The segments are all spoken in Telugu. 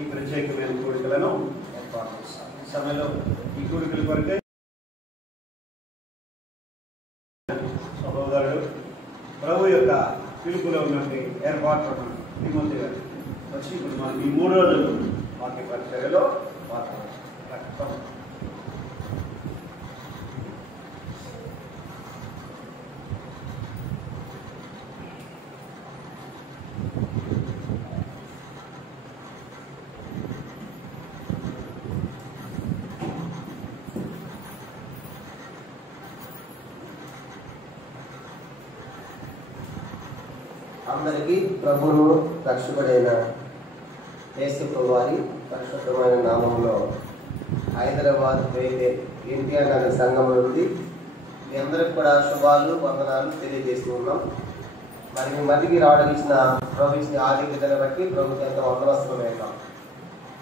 ఈ ప్రత్యేకమైన కోరికలను ఏర్పాటు చేస్తాం. ఈ సమయంలో ఈ కోరికల కొరకే సహోదరుడు ప్రభు యొక్క పిలుపులో ఉన్నటువంటి ఏర్పాటు తిమోతి గారు వచ్చి ఇప్పుడు మనం ఈ 3 రోజులు వాక్య పరిచర్యలో వాతావరణం అందరికీ ప్రభువును రక్షకుడైన యేసు ప్రభువారి పరిశుద్ధమైన నామంలో హైదరాబాద్ ఎన్టీఆర్ నగర్ సంఘం నుండి మీ అందరికి కూడా శుభాలు వందనాలు తెలియజేస్తూ ఉన్నాం. మరి మీ మధ్యకి రావడం ఇచ్చిన ప్రభు ఇచ్చిన ఆధిక్యతను బట్టి ప్రభుకి ఎంతో వందనస్తున్నాం.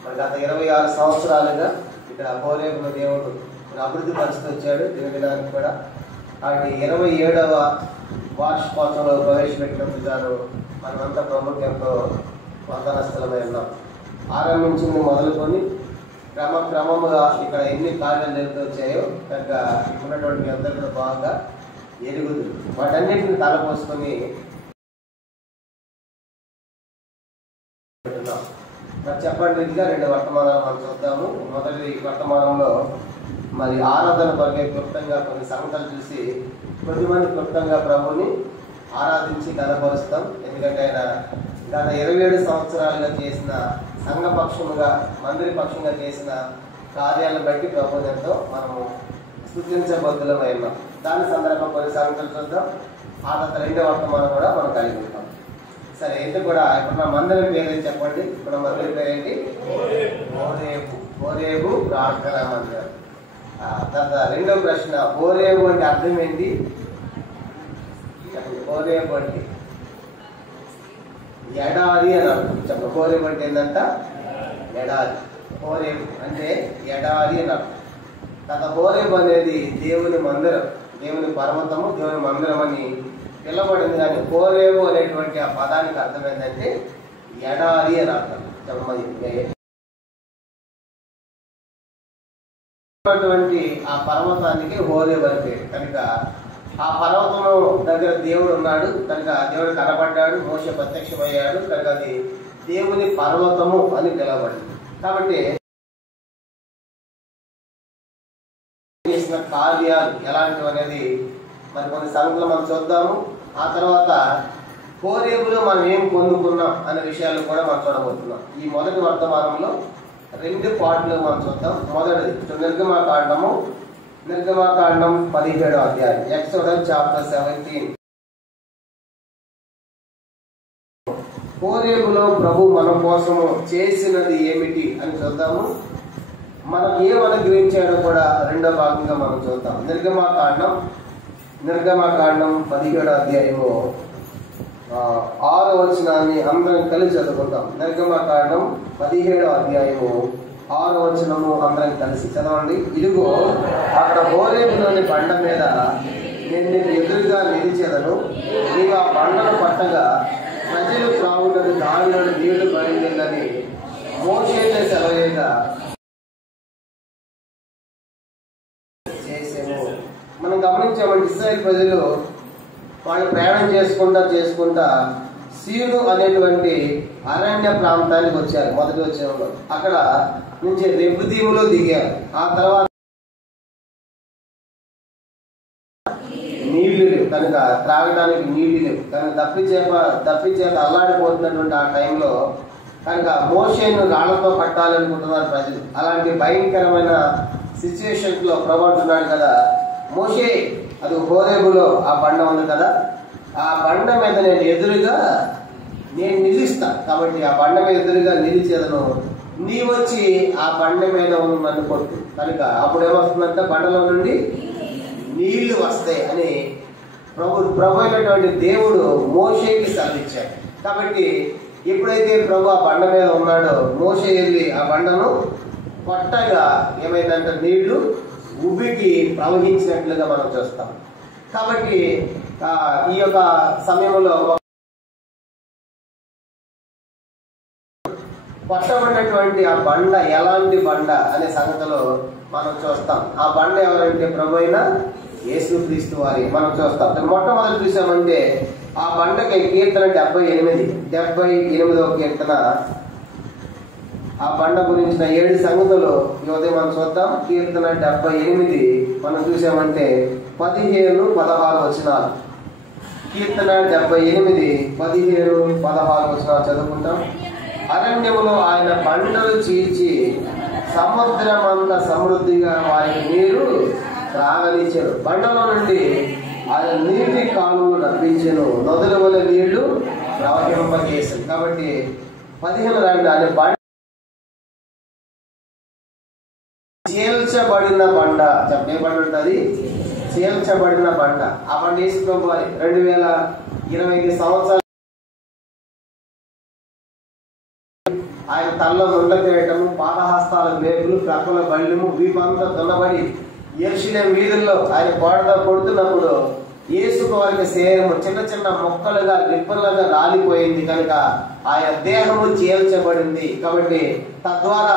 మరి గత 26 సంవత్సరాలుగా ఇక్కడ హోరేబుల దేవుడు అభివృద్ధి పరుస్తూ వచ్చాడు. దినదినానికి కూడా వాటి 27వ వార్షికోత్సవంలో ప్రవేశపెట్టినందుకు గాను మనమంతా ప్రభుకి ఎంతో వందనస్థలమై ఉన్నాం. ఆరంభించింది మొదలుకొని క్రమముగా ఇక్కడ ఎన్ని కార్యాలు జరుగుతూ వచ్చాయో కనుక ఉన్నటువంటి మీ అందరూ కూడా బాగా ఎరుగుతుంది. వాటన్నిటిని తలపోసుకొని మరి చెప్పండి రీతిగా 2 వర్తమానాలు మనం చూద్దాము. మొదటి వర్తమానంలో మరి ఆరాధన కొరకే క్లుప్తంగా కొన్ని సంగతులు చూసి కొద్దిమంది క్లుప్తంగా ప్రభుని ఆరాధించి గణపరుస్తాం. ఎందుకంటే ఆయన గత 27 సంవత్సరాలుగా చేసిన సంఘపక్షముగా మందిర పక్షంగా చేసిన కార్యాలను బట్టి ప్రభుని ఎంతో మనము స్తుతించబద్దులమై ఉన్నాం. దాని సందర్భంగా కొన్ని సంగతులు చూద్దాం. ఆ తర్వాత 2వ వర్తమానం కూడా మనం కలిగి ఉంటాం. సరే, ఎందుకు కూడా ఇప్పుడు నా మందిరం పేరేంటి చెప్పండి. ఇప్పుడు మందిరం పేరేంటి? హోరేబు ప్రార్థనా మందిరం. తర్వాత 2వ ప్రశ్న, హోరేబు అంటే అర్థం ఏంటి? హోరేబు అంటే ఎడారి అని అర్థం. చెప్పండి, హోరేబు అంటే ఏంటంట? ఎడారి. హోరేబు అంటే ఎడారి అని అర్థం. తర్వాత హోరేబు అనేది దేవుని మందిరం, దేవుని పర్వతము, దేవుని మందిరం అని పిలవబడింది. కానీ హోరేబు అనేటువంటి ఆ పదానికి అర్థం ఏంటంటే ఎడారి అని అర్థం. చెప్పండి, ఆ పర్వతానికి హోరేబు అని పేరు. కనుక ఆ పర్వతం దగ్గర దేవుడు ఉన్నాడు కనుక దేవుడు కనబడ్డాడు, మోషే ప్రత్యక్షమయ్యాడు కనుక అది దేవుని పర్వతము అని పిలవబడింది. కాబట్టి చేసిన కార్యాలు ఎలాంటివి అనేది మరి కొన్ని సంగతులు మనం చూద్దాము. ఆ తర్వాత హోరేబులో మనం ఏం పొందుకున్నాం అనే విషయాలు కూడా మనం చూడబోతున్నాం. ఈ మొదటి వర్తమానంలో 2 పార్ట్లు మనం చూద్దాం. మొదటిది నిర్గమాకాండము 17వ అధ్యాయం, ఎక్సోడస్ చాప్టర్ 17. హోరేబులో ప్రభు మన కోసము చేసినది ఏమిటి అని చూద్దాము. మనకు ఏం అనుగ్రహించాడో కూడా 2వ భాగంగా మనం చూద్దాం. నిర్గమాకాండం 17వ అధ్యాయము 6వ వచనాన్ని అందరం కలిసి చదువుకుంటాం. నిర్గమాకాండం 17వ అధ్యాయము 6వ వచనము అందరం కలిసి చదవండి. ఇదిగో అక్కడ హోరేబులోని బండ మీద నేను నీకు ఎదురుగా నిలిచేదను, నీవు ఆ బండను పట్టగా ప్రజలు త్రాగుటకు దానిలో నీళ్లు బయలుదేరని మోషేనే సెలవేగా చేసేము. మనం గమనించామంటే ఇశ్రాయేలు ప్రజలు వాళ్ళు ప్రయాణం చేసుకుంటా సీను అనేటువంటి అరణ్య ప్రాంతానికి వచ్చారు. మొదటి వచ్చేవాళ్ళు అక్కడ నుంచి రెబ్బుదీములో దిగారు. ఆ తర్వాత నీళ్లు లేవు కనుక త్రాగడానికి నీళ్లు లేవు కనుక దప్పిచేత అల్లాడిపోతున్నటువంటి ఆ టైంలో కనుక మోషేను రాళ్లతో పట్టాలనుకుంటున్నారు ప్రజలు. అలాంటి భయంకరమైన సిచ్యువేషన్స్ లో ప్రభావితున్నాడు కదా మోషే. అది హోరేబులో ఆ బండ ఉంది కదా, ఆ బండ మీద నేను నిలుస్తా కాబట్టి ఆ బండ మీద ఎదురుగా నిలిచేదను, నీ వచ్చి ఆ బండ మీద ఉన్న నన్ను కొట్టు. కనుక అప్పుడు ఏమొస్తుందంటే బండలో నుండి నీళ్లు వస్తాయి అని ప్రభు అయినటువంటి దేవుడు మోషేకి సెలవిచ్చాడు. కాబట్టి ఎప్పుడైతే ప్రభు ఆ బండ మీద ఉన్నాడో మోషే వెళ్ళి ఆ బండను కొట్టగా ఏమైందంటే నీళ్లు ఉబ్బికి ప్రవహించినట్లుగా మనం చూస్తాం. కాబట్టి ఈ యొక్క సమయంలో కొట్టబడినటువంటి ఆ బండ ఎలాంటి బండ అనే సంగతిలో మనం చూస్తాం. ఆ బండ ఎవరంటే ప్రభు అయిన యేసుక్రీస్తు వారి మనం చూస్తాం. మొట్టమొదటి చూసామంటే ఆ బండకి కీర్తన 78వ కీర్తన, ఆ బండ గురించిన 7 సంగతులు ఈ ఉదయం మనం చూద్దాం. కీర్తన 78 మనం చూసామంటే 15, 16 వచనాలు. కీర్తన 78, 15, 16 వచనాలు చదువుకుంటాం. అరణ్యములో ఆయన బండలు చీల్చి సముద్రమంత సమృద్ధిగా వారికి నీరు త్రాగనిచ్చారు. బండలో నుండి ఆయన నీటి కాలువలు రప్పించెను, నదుల వల్ల నీళ్లు ప్రవహింపజేశారు. కాబట్టి 15 రాయండి. ఆయన బండ చీల్చబడిన బండ. చెప్పే బండ ఉంటుంది, చీల్చబడిన బండ. ఆ బండ వేసుకున్న వారి 2020 సంవత్సరాలు ఆయన తల్లో ఉండకేయటము, పాదహస్తాల మేకులు, ప్రక్కల బళ్ళము, వీపంతా దున్నబడి యెరూషలేము వీధుల్లో ఆయన గోడతో కొడుతున్నప్పుడు యేసుకు వారికి శరీరము చిన్న చిన్న మొక్కలుగా రిప్పలుగా రాలిపోయింది కనుక ఆయన దేహము చీల్చబడింది. కాబట్టి తద్వారా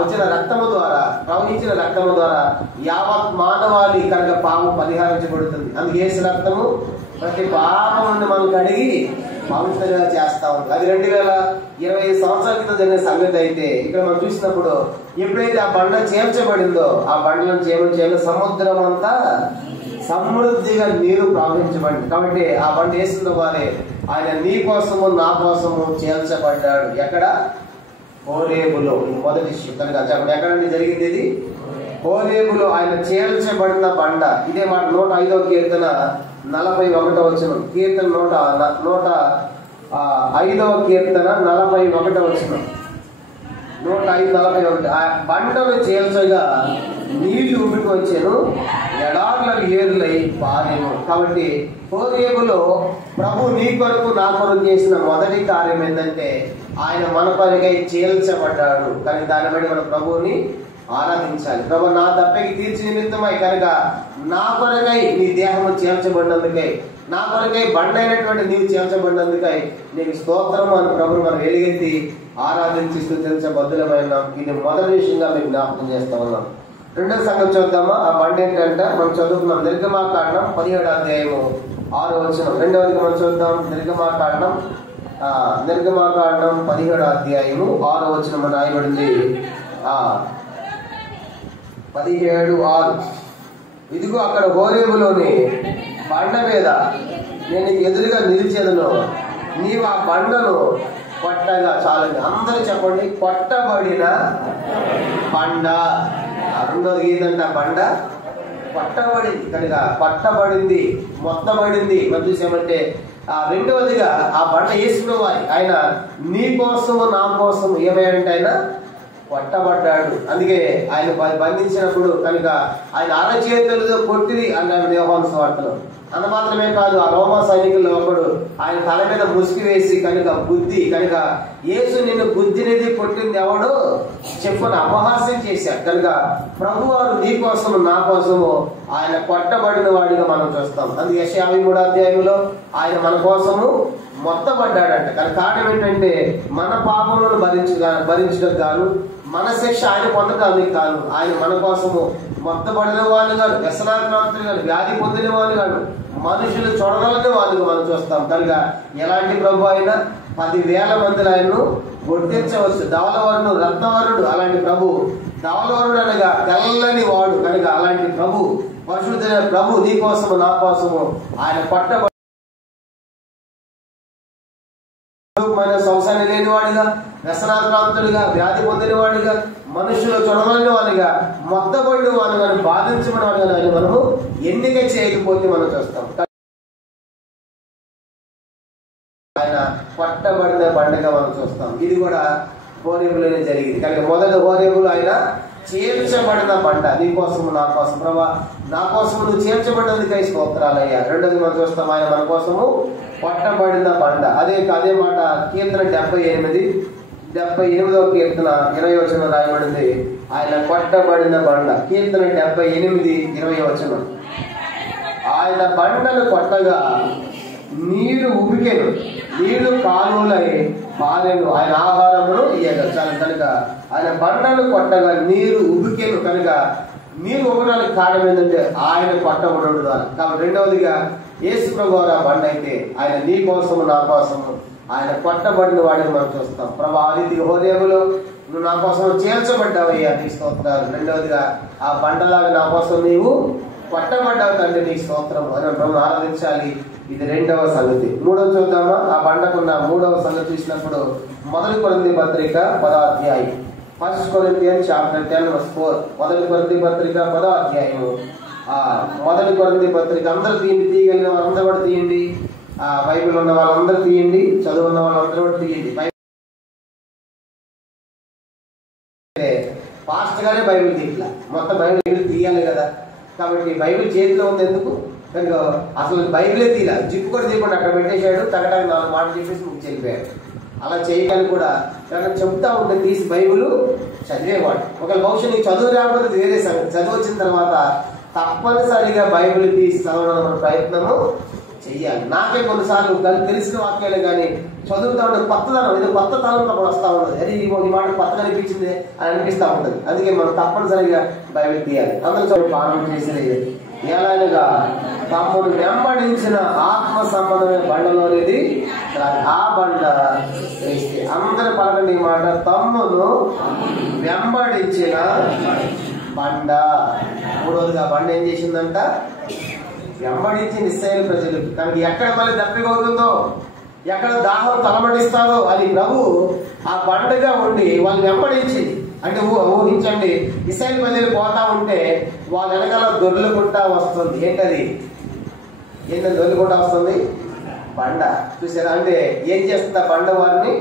వచ్చిన రక్తము ద్వారా, ప్రవహించిన రక్తము ద్వారా యావత్ మానవాళి కనుక పాపం పరిహరించబడుతుంది. అందుకే యేసు రక్తము ప్రతి పాపం నుండి మనం కడిగి పవిత్రంగా చేస్తా ఉంది. అది 2020 సంవత్సరాల క్రితం జరిగిన సంగతి అయితే ఇక్కడ మనం చూసినప్పుడు ఎప్పుడైతే ఆ బండ చేర్చబడిందో ఆ బండలను చేయాలి సముద్రం అంతా సమృద్ధిగా నీరు ప్రవహించబడింది. కాబట్టి ఆ బండ వేసిన వారే ఆయన నీ కోసము నా కోసము చేర్చబడ్డాడు. ఎక్కడ? హోరేబులో. మొదటి విషయం కనుక చెప్పండి, ఎక్కడండి జరిగింది ఇది? హోరేబులో ఆయన చేర్చబడిన బండ. ఇదే మాట 105వ కీర్తన 41వ వచనం. కీర్తన 105వ కీర్తన 41వ వచనం. 105:41. ఆ బండను చేల్చగా నీళ్లు ఉబ్బికి వచ్చాను, ఎడార్లకు ఏరులై పారేను. కాబట్టి హోరేబులో ప్రభు నీ కొరకు నా కొరకు చేసిన మొదటి కార్యం ఏంటంటే ఆయన మన కొరకై చేల్చబడ్డాడు. కానీ దాన్ని బట్టి మన ప్రభువుని ఆరాధించాలి. ప్రభు నా తప్పకి తీర్చి నిమిత్తమై కనుక నా కొరకై నీ దేహము చేర్చబడినందుకై, నా కొరకై బండ అయినటువంటి నీవు చేర్చబడినందుకై నీకు స్తోత్రము అని ప్రభుని మనం వెలుగెత్తి ఆరాధించి స్తుతించబద్దులమైన ఇది మొదటి విషయంగా మీకు జ్ఞాపకం చేస్తా ఉన్నాం. రెండో సంగతి చూద్దామా? ఆ బండ ఏంటంటే మనం చదువుకున్నాం నిర్గమాకాండం 17వ అధ్యాయము 6వ వచనం. రెండవది మనం చూద్దాం నిర్గమాకాండం 17వ అధ్యాయము 6వ వచనం అని రాయబడింది. 17:6. ఇదిగో అక్కడ హోరేబులోని బండ మీద నేను ఎదురుగా నిలిచేదను, నీవు ఆ బండను కొట్టగా చాలండి. అందరూ చెప్పండి, కొట్టబడిన బండ. రెండోది ఏంటంటే ఆ బండ కొట్టబడింది కనుక కొట్టబడింది, మొత్తబడింది. మనం చూసామంటే రెండవదిగా ఆ బండ వేసుకున్న వారి ఆయన నీ కోసము నా కోసము ఏమయ్యాడంటే ఆయన కొట్టబడ్డాడు. అందుకే ఆయన బంధించినప్పుడు కనుక ఆయన అరచేతులతో కొట్టిది అన్నాడు యోహాను సువార్తలో. అంత మాత్రమే కాదు, ఆ రోమా సైనికుల్లో ఒకడు ఆయన తల మీద ముసుగు వేసి కనుక బుద్ధి కనుక యేసు నిన్ను బుద్ధినిది కొట్టింది ఎవడు చెప్పుని అపహాస్యం చేశాడు. కనుక ప్రభు వారు నీ కోసము నా కోసము ఆయన కొట్టబడిన వాడిగా మనం చూస్తాం. అందుకే యెషయా 53వ అధ్యాయంలో ఆయన మన కోసము మొత్తబడ్డాడంట. కానీ కారణం ఏంటంటే మన పాపములను భరించడానికి గాను, మన శిక్ష ఆయన పొందడానికి కాను, ఆయన మన కోసము మొత్తబడిన వాళ్ళు కాదు, వ్యసనాక్రాంతులు కాదు, వ్యాధి పొందిన వాళ్ళు కాదు, మనుషులు చూడగలని వాళ్ళుగా మనం చూస్తాం. కనుక ఎలాంటి ప్రభు అయినా 10,000 మందిని ఆయన్ను గుర్తించవచ్చు. ధవలవరుడు, రత్నవరుడు అలాంటి ప్రభు. ధవలవరుడు అనగా తెల్లని వాడు కనుక అలాంటి ప్రభు, పరిశుద్ధుడైన ప్రభు నీ కోసము నా కోసము ఆయన పట్టబడి సంవత్సరాన్ని లేని వాడిగా, వ్యసనాక్రాంతుడిగా, వ్యాధి పొందిన వాడిగా, మనుషులు చూడమని వాడిగా, మొత్తబడిన వాడుగా, బాధించబడిన వాడుగా ఆయన మనము ఎన్నిక చేయకపోతే మనం చూస్తాం. ఆయన పట్టబడిన బండగా మనం చూస్తాం. ఇది కూడా హోరేబులోనే జరిగింది. కనుక మొదటి హోరేబులు ఆయన చేర్చబడిన బండ. నీ కోసము నా కోసం ప్రభా, నా కోసము నువ్వు చేర్చబడినందుకై స్తోత్రాలయ్యా. రెండోది మనం చూస్తాం ఆయన మన కోసము పట్టబడిన బండ. అదే మాట కీర్తన 78వ కీర్తన 20వ వచనం రాయబడింది. ఆయన కొట్టబడిన బండ. కీర్తన 78, 20వ వచనం. ఆయన బండను కొట్టగా నీరు ఉబికెను, నీళ్లు కాలువలై పారెను, ఆయన ఆహారమును ఇయ్యగలచాలి కనుక ఆయన బండను కొట్టగా నీరు ఉబికెను కనుక నీరు ఉబ్బడానికి కారణం ఏంటంటే ఆయన కొట్టబడు ద్వారా. కాబట్టి రెండవదిగా యేసు ప్రభువు ఆ బండ అయితే ఆయన నీ కోసము నా కోసము ఆయన కొట్టబడిన వాడిని మనం చూస్తాం. ప్రభు ఆ రీతిగా హోరేబులో నువ్వు నా కోసం చేర్చబడ్డావయ్యా, నీకు స్తోత్రాలు. రెండవదిగా ఆ బండలాగా నా కోసం నీవు కొట్టబడ్డావు తండ్రి, నీకు స్తోత్రం అని ప్రభు ఆరాధించాలి. ఇది రెండవ సంగతి. మూడవ చూద్దామా? ఆ బండకున్న మూడవ సంగతి చూసినప్పుడు 1 కొరింథీ పత్రిక 10వ అధ్యాయం, 1 Corinthians chapter 10:4. 1 కొరింథీ పత్రిక 10వ అధ్యాయము. 1 కొరింథీ పత్రిక అందరూ తీయగలిగిన వాళ్ళందరూ కూడా తీయండి. బైబిల్ ఉన్న వాళ్ళందరూ తీయండి, చదువున్న వాళ్ళందరూ కూడా తీయండి. ఫాస్ట్ గానే బైబిల్ తీయట్లా, మొత్తం బైబిల్ తీయాలి కదా. కాబట్టి బైబిల్ చేతిలో ఉంది ఎందుకు కనుక అసలు బైబిలే తీయాలి, జిప్పు కూడా తీయకుండా అక్కడ పెట్టేశాడు, తగ్గడానికి 4 మాటలు చెప్పేసి ముగ్గు వెళ్ళిపోయాడు. అలా చేయడానికి కూడా చెప్తా ఉంటే తీసి బైబిల్ చదివేవాడు. ఒకవేళ బహుశా నీకు చదువు రాకపోతే వేరే సంగతి, చదువు వచ్చిన తర్వాత తప్పనిసరిగా బైబిల్ తీసి చదవడం ప్రయత్నము చెయ్యాలి. నాకే కొన్నిసార్లు తెలిసిన వాక్యాలే కానీ చదువుతా ఉంటే కొత్తదనం, ఏదో కొత్త తలంతో వస్తూ ఉంటుంది. అది ఈ మాట కొత్తగా అనిపించింది అని అనిపిస్తూ ఉంటుంది. అందుకే మనం తప్పనిసరిగా బైబిల్ తీయాలి. అందరూ చదువు పాలన చేసేది ఎలాగా తమ్ముడు వెంబడించిన ఆత్మ సంబంధమైన బండలోనిది ఆ బండ వేస్తే అందరి పలకండి మాట, తమ్మును వెంబడించిన బండ. మూడవదిగా బండ ఏం చేసిందంట? వెంబడించింది ఇశ్రాయేలు ప్రజలు. కనుక ఎక్కడ మళ్ళీ దప్పికవుతుందో, ఎక్కడ దాహం తలమడిస్తారో అని ప్రభు ఆ బండగా ఉండి వాళ్ళు వెంబడించింది. అంటే ఊహించండి, ఇశ్రాయేలు ప్రజలు పోతా ఉంటే వాళ్ళ వెనకాల దొర్లుకుంటా వస్తుంది. ఏంటది? దొర్లుకుంటా వస్తుంది బండ. చూసారా? అంటే ఏం చేస్తుంది ఆ బండ? వారిని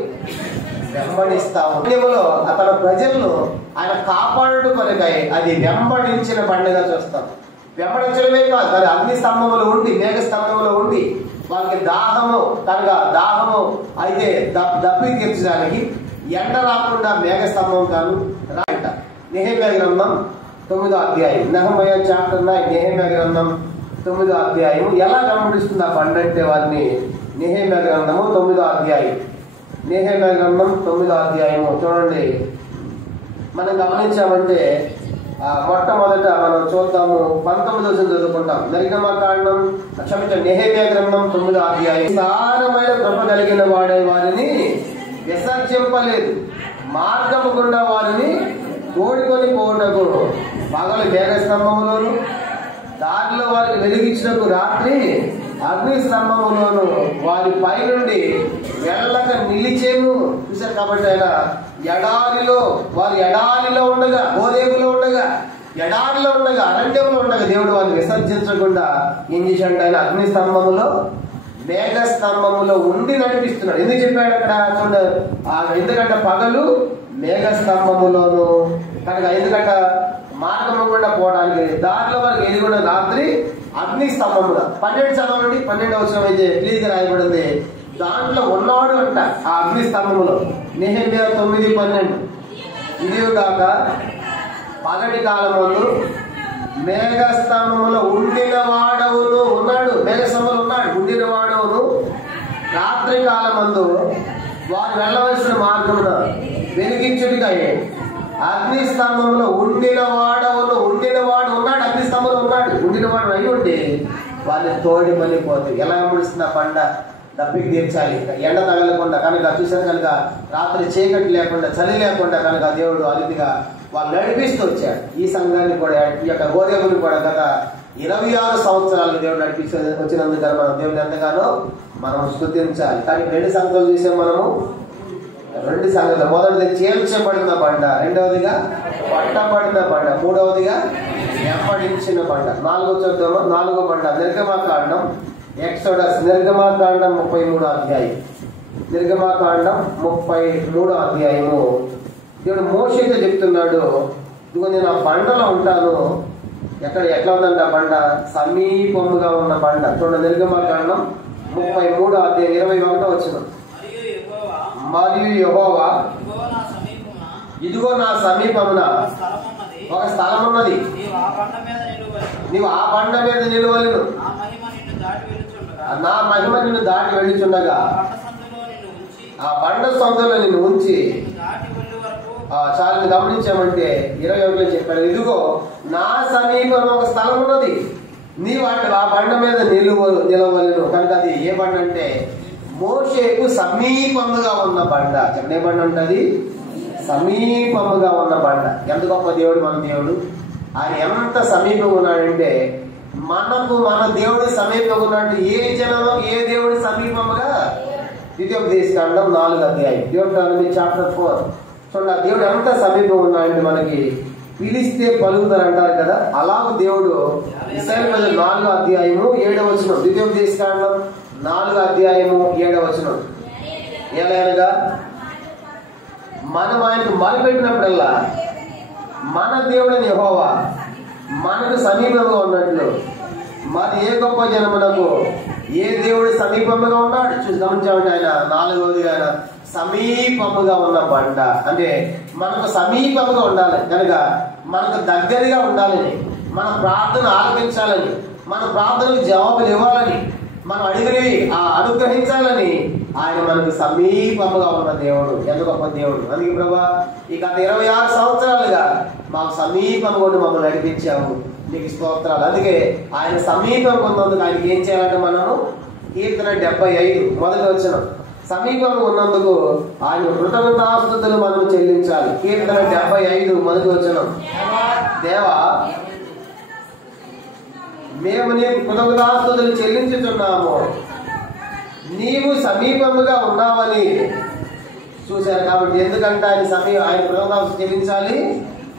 వెంబడిస్తా ఉండేలో తన ప్రజలను ఆయన కాపాడు కొరకై అది వెంబడించిన బండగా చూస్తాం. వెంబడించడమే కాదు, దాని అగ్ని స్తంభములు ఉండి, మేఘ స్తంభములు ఉండి వాళ్ళకి దాహము కనుక దాహము అయితే దప్పి తీర్చడానికి ఎండ రాకుండా మేఘ స్తంభం కాను రాట. నెహెమ్యా గ్రంథం 9వ అధ్యాయం, నెహెమ్యా చాప్టర్ 9, నెహెమ్యా గ్రంథం 9వ అధ్యాయం ఎలా వెంబడిస్తుంది ఆ బండ అంటే వారిని? నెహెమ్యా గ్రంథము 9వ అధ్యాయం, నెహెమ్యా గ్రంథం 9వ అధ్యాయము చూడండి. మనం గమనించామంటే మొట్టమొదట మనం చూద్దాము 19వ చదువుకుంటాం. నిర్గమకాండం నెహెమ్యా గ్రంథం 9వ అధ్యాయం. సారమైన కృప కలిగిన వాడే వారిని విసర్జింపలేదు, మార్గము గుండా వారిని కోడుకొని పోటకు పగలు మేఘ స్తంభములోను, దారిలో వారికి వెలిగించినకు రాత్రి అగ్ని స్తంభములోను వారి పై నుండి వెళ్ళక నిలిచేము. చూసారు? కాబట్టి ఆయన వారు ఎడారిలో ఉండగా, ఓరేగులో ఉండగా, ఎడారిలో ఉండగా, అరణ్యంలో ఉండగా దేవుడు వారిని విసర్జించకుండా ఏం చేశాడు? ఆయన అగ్ని స్తంభములో మేఘ స్తంభములో ఉండి నడిపిస్తున్నాడు. ఎందుకు చెప్పాడు అక్కడ? చూడండి, ఎందుకంటే పగలు మేఘ స్తంభములోను కనుక, ఎందుకంటే మార్గము కూడా పోవడానికి, దారిలో వారికి ఏది కూడా రాత్రి అగ్ని స్తంభముగా. 12 చదవండి, 12వ వచనం అయితే క్లియర్గా రాయబడింది. దాంట్లో ఉన్నవాడు అంట ఆ అగ్ని స్తంభములో. నెహెమ్యా 9:12. ఇదియు కాక పగటి కాలములు మేఘ స్తంభములో ఉండిన వాడవును ఉన్నాడు, మేఘ స్తంభంలో ఉన్నాడు, ఉండిన వాడవును రాత్రి కాలమందు వారు వెళ్ళవలసిన మార్గమున వెలిగించుడిగా అగ్ని స్తంభంలో ఉండినవాడు ఉన్నాడు, అగ్ని స్తంభంలో ఉన్నాడు, ఉండినవాడు అయి ఉంటే వాళ్ళని తోడి మళ్ళీపోతుంది. ఎలా వెంబడిస్తున్న బండ దప్పికి తీర్చాలి, ఎండ తగలకుండా కనుక. చూసారు కనుక రాత్రి చీకటి లేకుండా, చలి లేకుండా కనుక దేవుడు అతిథిగా వాళ్ళు నడిపిస్తూ వచ్చాడు. ఈ సంఘాన్ని కూడా, ఈ యొక్క గోరేగుని కూడా గత 26 సంవత్సరాలు దేవుడు నడిపిస్తూ వచ్చినందుకు మనం దేవుడు ఎంతగానో మనం స్తుతించాలి. కానీ 2 సంగతులు చూసాం మనము. 2 సంగతులు. మొదటిది చేర్చబడిన బండ, రెండవదిగా పట్టబడిన బండ, మూడవదిగా వెంబడించిన బండ. 4వ చూద్దాము. 4వ బండ నిర్గమకాండం, ఎక్సోడస్, నిర్గమకాండం 33వ అధ్యాయం, నిర్గమకాండం 33వ అధ్యాయము. దేవుడు మోషేతో చెప్తున్నాడు, ఇదిగో నేను ఆ బండలో ఉంటాను. ఎట్లా ఉందంట ఆ బండ? సమీపముగా ఉన్న బండ. చూడండి, నిర్గమకాండం 33వ అధ్యాయం 21వ వచనం. మరియు యెహోవా ఇదిగో నా సమీపమున ఒక స్థలం ఉన్నది, నీవు ఆ బండ మీద నిలువలేను, నా మహిమ నిన్ను దాటి వెళ్ళుచుండగా ఆ బండ సొంతలో నిన్ను ఉంచి చాలా గమనించామంటే 21 చెప్పాడు, ఇదిగో నా సమీపంలో ఒక స్థలం ఉన్నది, నీ వాటి ఆ బండ మీద నిలవలను. కనుక అది ఏ బండ అంటే మోషేకు సమీపముగా ఉన్న బండ. చెప్పండి, ఏ బండ ఉంటుంది? సమీపముగా ఉన్న బండ. ఎంత గొప్ప దేవుడు మన దేవుడు! ఆయన ఎంత సమీపంగా ఉన్నాడంటే మనకు మన దేవుడి సమీపంగా ఉన్నట్టు ఏ జనంలో ఏ దేవుడి సమీపముగా? ద్వితీయోపదేశకాండం 4వ అధ్యాయం, డ్యూటెరానమీ చాప్టర్ 4. చూడండి, ఆ దేవుడు ఎంత సమీపంగా ఉన్నాడంటే మనకి పిలిస్తే పలుకుతారు అంటారు కదా, అలాగ దేవుడు ఇశ్రాయేలు ప్రజలు 4వ అధ్యాయము 7వ వచనం, ద్వితీయోపదేశకాండం 4వ అధ్యాయము 7వ వచనం. ఎలాగనగా మనం ఆయనకు మొదలుపెట్టినప్పుడల్లా మన దేవుడిని యెహోవా మనకు సమీపంగా ఉన్నట్లు మరి ఏ గొప్ప జనమునకు ఏ దేవుడి సమీపముగా ఉన్నాడు? చూసి గమనించామంటే ఆయన 4వది ఆయన సమీపముగా ఉన్న బండ. అంటే మనకు సమీపముగా ఉండాలి కనుక మనకు దగ్గరగా ఉండాలని, మన ప్రార్థన ఆలకించాలని, మన ప్రార్థనకు జవాబులు ఇవ్వాలని, మనం అడిగినవి అనుగ్రహించాలని ఆయన మనకు సమీపముగా ఉన్న దేవుడు. ఎంత గొప్ప దేవుడు! అందుకే ప్రభా ఈ గత 26 సంవత్సరాలుగా మాకు సమీపంగా ఉండి మమ్మల్ని నడిపించావు, నీకు స్తోత్రాలు. అందుకే ఆయన సమీపంగా ఉన్నందుకు ఆయనకి ఏం చేయాలంటే మనము కీర్తన 75 మొదటి వచనం, సమీపంగా ఉన్నందుకు ఆయన కృతజ్ఞతాస్తుతులు మనం చెల్లించాలి. కీర్తన 75 మొదటి వచనం, దేవా మేము నీకు కృతజ్ఞతాస్తుతులు చెల్లించుతున్నాము, నీవు సమీపముగా ఉన్నావని. చూశారు కాబట్టి ఎందుకంటే ఆయన కృతజ్ఞతాస్తుతులు చెల్లించాలి?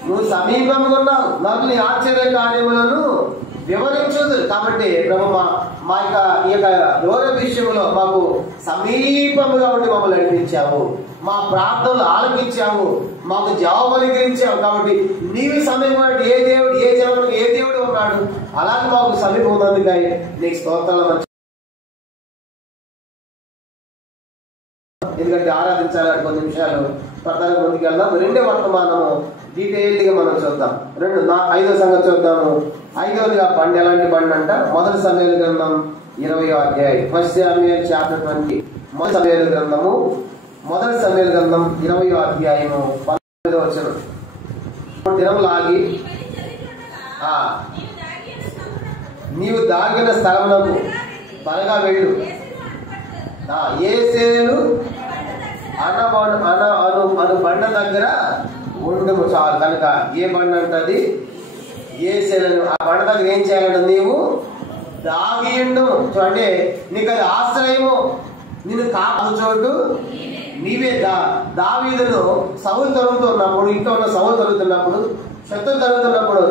నువ్వు సమీపంగా ఉన్నావు, నాకు నీ ఆశ్చర్య కార్యములను వివరించదు. కాబట్టి ప్రభు మా యొక్క దూర విషయంలో మాకు సమీపముగా ఉండి మమ్మల్ని నడిపించావు, మా ప్రార్థనలు ఆలకించావు, మాకు జవాబు అనుగ్రహించావు. కాబట్టి నీవు సమీపంగా ఏ దేవుడు ఏ జనంలో ఏ దేవుడు ఉన్నాడు, అలాగే మాకు సమీపం ఉన్నందుకై నీకు స్తోత్రాలు. ఎందుకంటే ఆరాధించాలని కొన్ని నిమిషాలు ప్రధాన ముందుకు వెళ్దాం. రెండో వర్తమానము డీటెయిల్డ్ గా మనం చూద్దాం. 5వ సంగతి చూద్దాము. 5వదిగా బండి ఎలాంటి బండి అంట? మొదటి సమూయేలు గ్రంథం 20వ అధ్యాయం, ఫస్ట్ సమూయేల్ చాప్టర్ 20. మొదటి సమూయేలు గ్రంథం 20వ అధ్యాయము 19వ వచనం. దినములాగి నీవు దాగిన స్థలమునకు త్వరగా వెళ్ళు, ఏసేలు అను బండ దగ్గర ఉండము చాలు. కనుక ఏ బండ అంటది? ఏసేలను. ఆ బండ దగ్గర ఏం చేయాలంట? నీవు దాగి ఉండము. అంటే నీకు అది ఆశ్రయము, నిన్ను కాపు చోటు నీవే. దావీదును సౌలు తరుగుతున్నప్పుడు, ఇంట్లో ఉన్న సౌలు తరుగుతున్నప్పుడు, శత్రువు తరుగుతున్నప్పుడు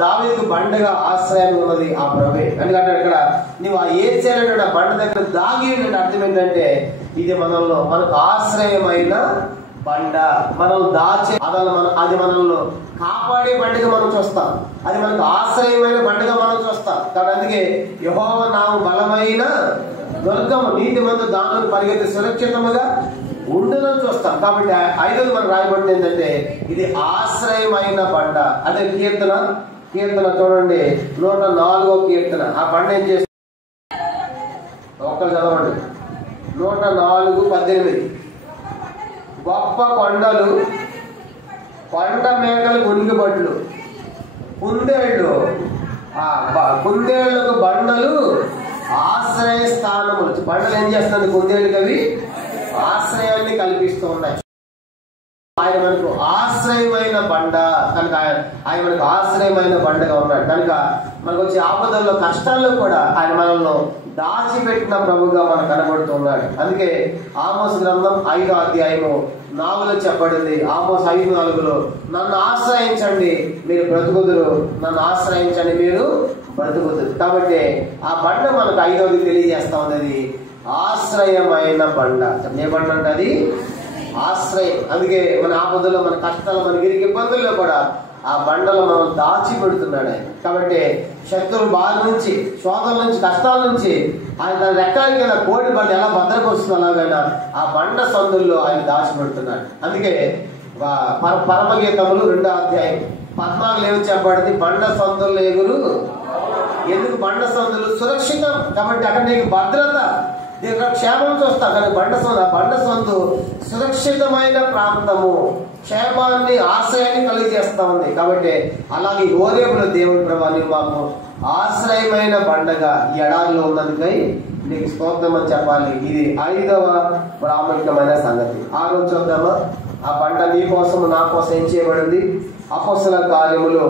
దావీదుకు బండగా ఆశ్రయం ఉన్నది ఆ ప్రభే. ఎందుకంటే ఇక్కడ నువ్వు ఆ ఏసేలు ఆ బండ దగ్గర దాగి ఉండే అర్థం ఏంటంటే ఇది మనకు ఆశ్రయమైన బండ, మనల్ని దాచే అది మనల్ని కాపాడే బండగా మనం చూస్తాం, అది మనకు ఆశ్రయమైన బండగా మనం చూస్తాం. కాబట్టి అందుకే యెహోవా నామము బలమైన దుర్గము, నీతిమంతులు దానిని పరిగెత్తి సురక్షితముగా ఉండునని చూస్తాం. కాబట్టి 5వది మనకు రాయబడింది ఏంటంటే ఇది ఆశ్రయమైన బండ. అదే కీర్తన చూడండి, 104వ కీర్తన. ఆ బండ ఏం చేస్తుంది? ఒక్కరు చదవండి. 104:18. గొప్ప కొండలు, కొండ మేకలు గునిగిబట్లు, కుందేళ్లకు బండలు ఆశ్రయ స్థానములు. బండలు ఏం చేస్తుంది? కుందేళ్ళకి అవి ఆశ్రయాన్ని కల్పిస్తూ ఉన్నాయి. ఆయన మనకు ఆశ్రయమైన బండ కనుక ఆయన మనకు ఆశ్రయమైన బండగా ఉన్నాడు. కనుక మనకు వచ్చే ఆపదల్లో కష్టాల్లో కూడా ఆయన మనల్ని దాచిపెట్టిన ప్రభుగా మనకు కనబడుతున్నాడు. అందుకే ఆమోస్ గ్రంథం 5వ అధ్యాయము 4లో చెప్పబడింది. ఆమోస్ 5:4 నన్ను ఆశ్రయించండి మీరు బ్రతుకుదురు, నన్ను ఆశ్రయించండి మీరు బ్రతుకుదురు. కాబట్టి ఆ బండ మనకు 5వది తెలియజేస్తా ఉన్నది ఆశ్రయమైన బండ. ఏ బండ అంటే అది ఆశ్రయం. అందుకే మన ఆపదలో, మన కష్టాలు, మన గిరికి ఇబ్బందుల్లో కూడా ఆ బండలో మనం దాచిపెడుతున్నాడు ఆయన. కాబట్టి శత్రువుల బాధ నుంచి, శోధల నుంచి, కష్టాల నుంచి ఆయన తన రెక్కల కింద కోడి బండ ఎలా భద్రపరుస్తుంది అలాగైనా ఆ బండ సందుల్లో ఆయన దాచిపెడుతున్నాడు. అందుకే పరమగీతములు 2వ అధ్యాయం 14 ఏమి చెప్పబడింది? బండ సందుల్లో ఎగురు. ఎందుకు బండ సందులు? సురక్షితం కాబట్టి అక్కడ నీకు భద్రత. దీని క్షేమం చూస్తాం, కానీ బండ సందు సురక్షితమైన ప్రాంతము, క్షేమాన్ని ఆశ్రయాన్ని కలిగజేస్తా ఉంది. కాబట్టి అలాగే హోరేబులో దేవుడి ప్రభా నీవు మాకు ఆశ్రయమైన బండగా ఈ ఎడారిలో ఉన్నందుకై నీకు స్తోత్రం అని చెప్పాలి. ఇది 5వ ప్రాముఖ్యమైన సంగతి. ఆ రోజు చూద్దామా, ఆ బండ నీ కోసం నా కోసం ఏం చేయబడింది? అపోస్తల కార్యములు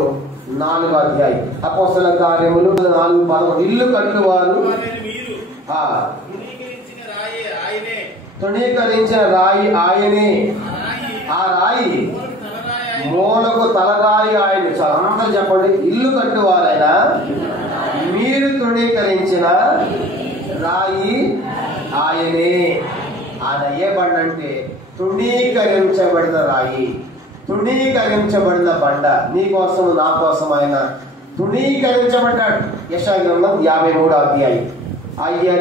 4వ అధ్యాయం. అపోస్తల కార్యములు 4:11 ఇల్లు కట్టువారు తృణీకరించిన రాయి ఆయనే, ఆ రాయి మూలకు తలరాయి ఆయన. చాలా అందరూ చెప్పండి, ఇల్లు కట్టువారైనా మీరు తృణీకరించిన రాయి ఆయనే. ఆయన ఏ బండ అంటే తృణీకరించబడిన రాయి, తృణీకరించబడిన బండ. నీ కోసం నా కోసం ఆయన తృణీకరించబడ్డాడు. యెషయా గ్రంథం 53వ అధ్యాయం,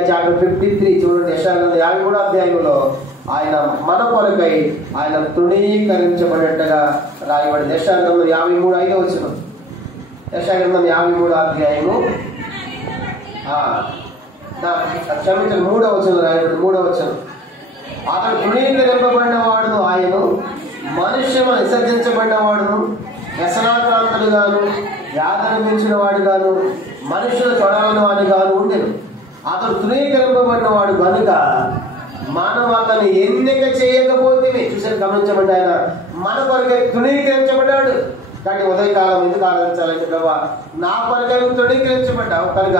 చాప్టర్ 53 చూడండి. యెషయా గ్రంథం 53వ అధ్యాయంలో ఆయన మన కొరకై ఆయన తృణీకరించబడినట్టుగా రాయబడింది. యెషయా గ్రంథం 53:5 వచనం. యెషయా గ్రంథం 53వ అధ్యాయము క్షమించండి 3వ వచనం రాయబడింది. 3వ వచనం, అతడు తృణీకరింపబడిన వాడును, ఆయన మనుష్యము విసర్జించబడిన వాడును, వ్యసనాక్రాంతుడుగాను వ్యాధులు మించిన వాడుగాను మనుషులు చూడాలని వాడుగాను ఉండెను. అతడు తృణీకరింపబడిన వాడు కనుక మనం అతను ఎన్నిక చేయకపోతే చూసాను. గమనించబడ్డ ఆయన మన కొరకే తృణీకరించబడ్డాడు. కానీ ఉదయకాలం ఎందుకు ఆలోచించాలంటే ప్రభా నా కొరకే నువ్వు తృణీకరించబడ్డావు కనుక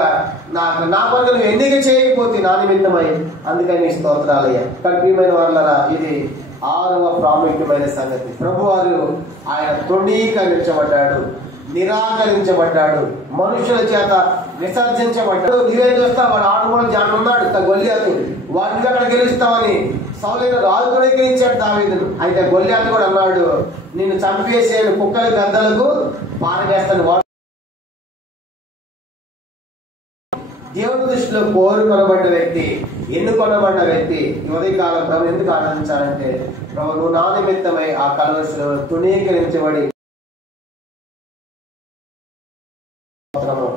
నా కొరకు నువ్వు ఎన్నిక చేయకపోతే నా నిమిత్తమై, అందుకని నీ స్తోత్రాలయ్యా. కానీ ప్రియమైన వాళ్ళరా, ఇది 6వ ప్రాముఖ్యమైన సంగతి. ప్రభువారు ఆయన తృణీకరించబడ్డాడు, నిరాకరించబడ్డాడు, మనుషుల చేత విసర్జించబడ్డాడు. నీవేం చేస్తావు? వాడు ఆడుకోవడం జాన్ ఉన్నాడు గొల్లియాతు, వాడిని అక్కడ గెలుస్తామని సౌలైన రాజు తృణీకరించాడు దావీదును. అయితే గొల్లియాతు కూడా అన్నాడు, నిన్ను చంపేసే కుక్కల గద్దలకు పారవేస్తాను. దేవుడి దృష్టిలో కోరుకొనబడ్డ వ్యక్తి, ఎన్నుకొనబడ్డ వ్యక్తి. ఉదయకాలం ప్రభు ఎందుకు ఆనందించాలంటే ప్రభు నువ్వు నా నిమిత్తమై ఆ కలవరిలో తృణీకరించబడి.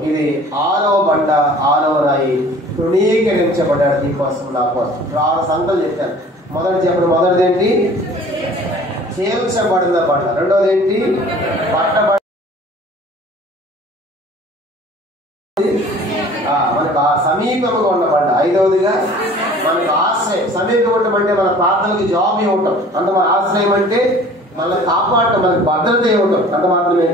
ఇది 6వ బండ, 6వ రాయి, తృణీకరించబడ్డాడు నీ కోసం నా కోసం. 6 సంగతులు చెప్పాను. మొదటిది ఏంటి? చేర్చబడిన బండ. రెండోది ఏంటి? పట్టబడి మనకు సమీపంగా ఉన్న బండ. 5వదిగా మనకు ఆశ్రయం. సమీపంగా ఉండమంటే మన ప్రార్థనకి జాబ్ ఇవ్వటం అంత, మన ఆశ్రయం అంటే మనల్ని కాపాడటం, మనకు భద్రత ఇవ్వటం అంత మాత్రమే.